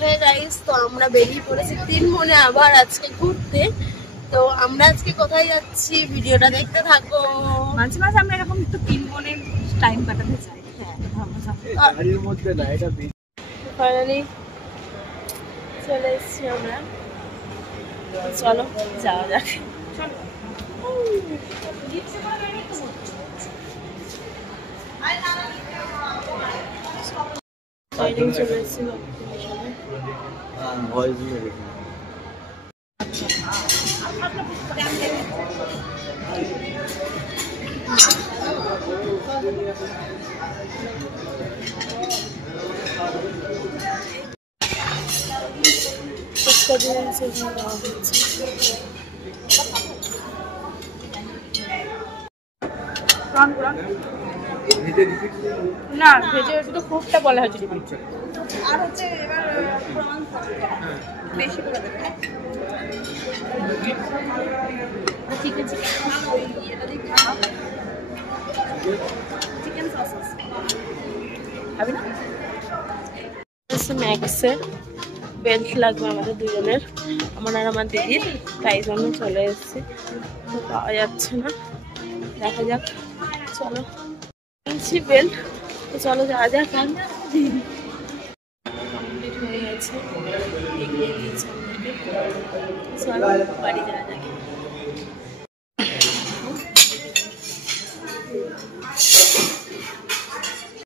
Hey guys, তো আমরা বেরিয়ে পড়েছি 3 বোনে আবার আজকে ঘুরতে। তো আমরা আজকে কোথায় যাচ্ছি ভিডিওটা দেখতে থাকো। মাঝে মাঝে আমরা এরকম একটু 3 বোনের টাইম কাটাতে চাই। হ্যাঁ, গাড়ির মধ্যে না, এটা ফাইনালি চলে এসেছি আমরা। চলো যাওয়া যাক। চলে এসেছি ভয়েস মেরে না ভেজে শুধু ফ্রুটটা বলা হয়েছে রিপিট। আর হচ্ছে এবার বেশি করে দেবে। চিকেন ওই এটা দিয়ে খাওয়া চিকেন সস হবে না। ম্যাক্সে বেল্ট লাগবে আমাদের দুজনের, আমার আর আমার দিদির, তাই জন্য চলে এসেছি। পাওয়া যাচ্ছে না, দেখা যাক। চলো কিনছি বেল্ট, তো চলো যাওয়া যাক। কমপ্লিট হয়ে গেছে, এগিয়ে গিয়েছে আমাদেরকে। চলো বাড়ি যাওয়া যাক।